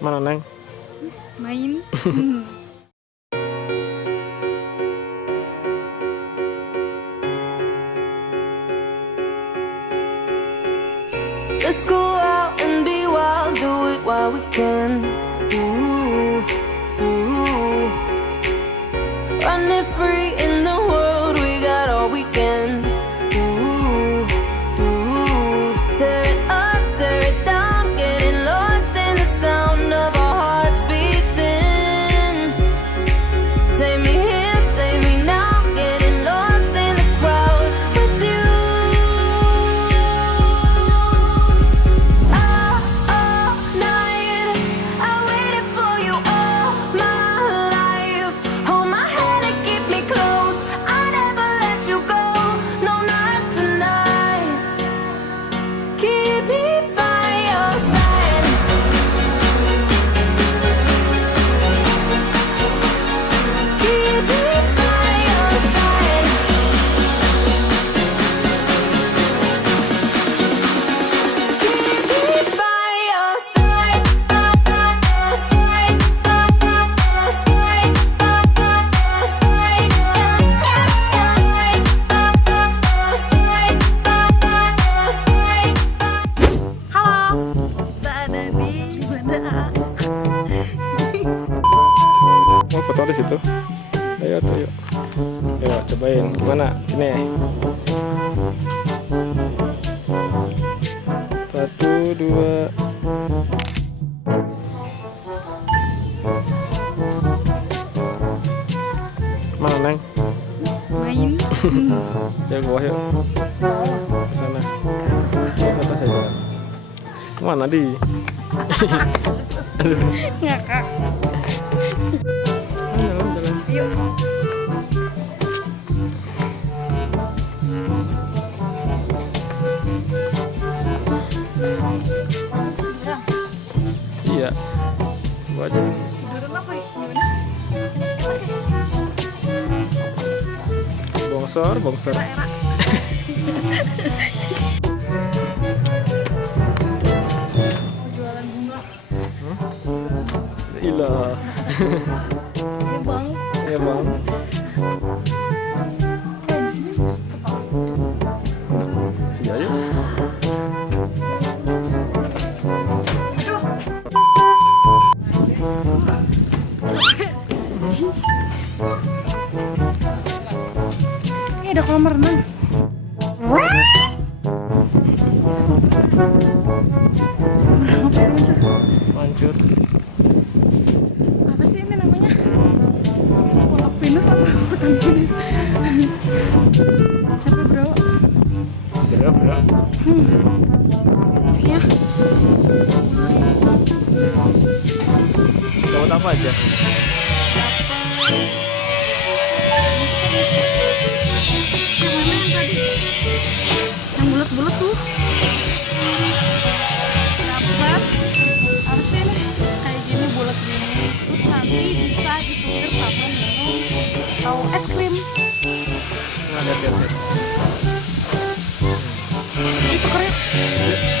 Mana Neng? Main. Let's go out and be wild, do it while we can. Running free in the world, we got all we can. Tear it up, tear it down, getting lost in the sound of our hearts beating. Take me here, take me now, getting lost in the crowd with you. All night, I waited for you all my life. Hold my hand and keep me close, I never let you go, no, not tonight. Keep me by your side. Keep me by your side. Keep me by your side. Halo, kita ada di mana? Oh, foto di situ. Ayo tuh, yuk. Ayo cobain. Gimana? Sini. 1, 2. Mana Neng? Main. Ya ke bawah yuk. Ke sana. Ke atas aja. Kemana di? Aduh. Ngakak. Jalan, jalan. Yuk. Iya. Gua aja. Tiduran apa ya? Gimana sih? Bongsor, bongsor. Era. Jualan bunga. Iya. Ya bang. Ya bang. Iya yuk. Ini ada kolam renang. Mancur. Apa sih ini namanya? Kolak pinus apa hutan pinus? Capek bro. Berapa, bro? Ya. Dapat apa aja? Yang mana yang tadi? Yang bulat-bulat tuh. Dapat. Apa sih ini? Kayak gini bulat gini. Terus nanti bisa ditukar sama minum atau es krim. Nggak, lihat. Ditukar yuk.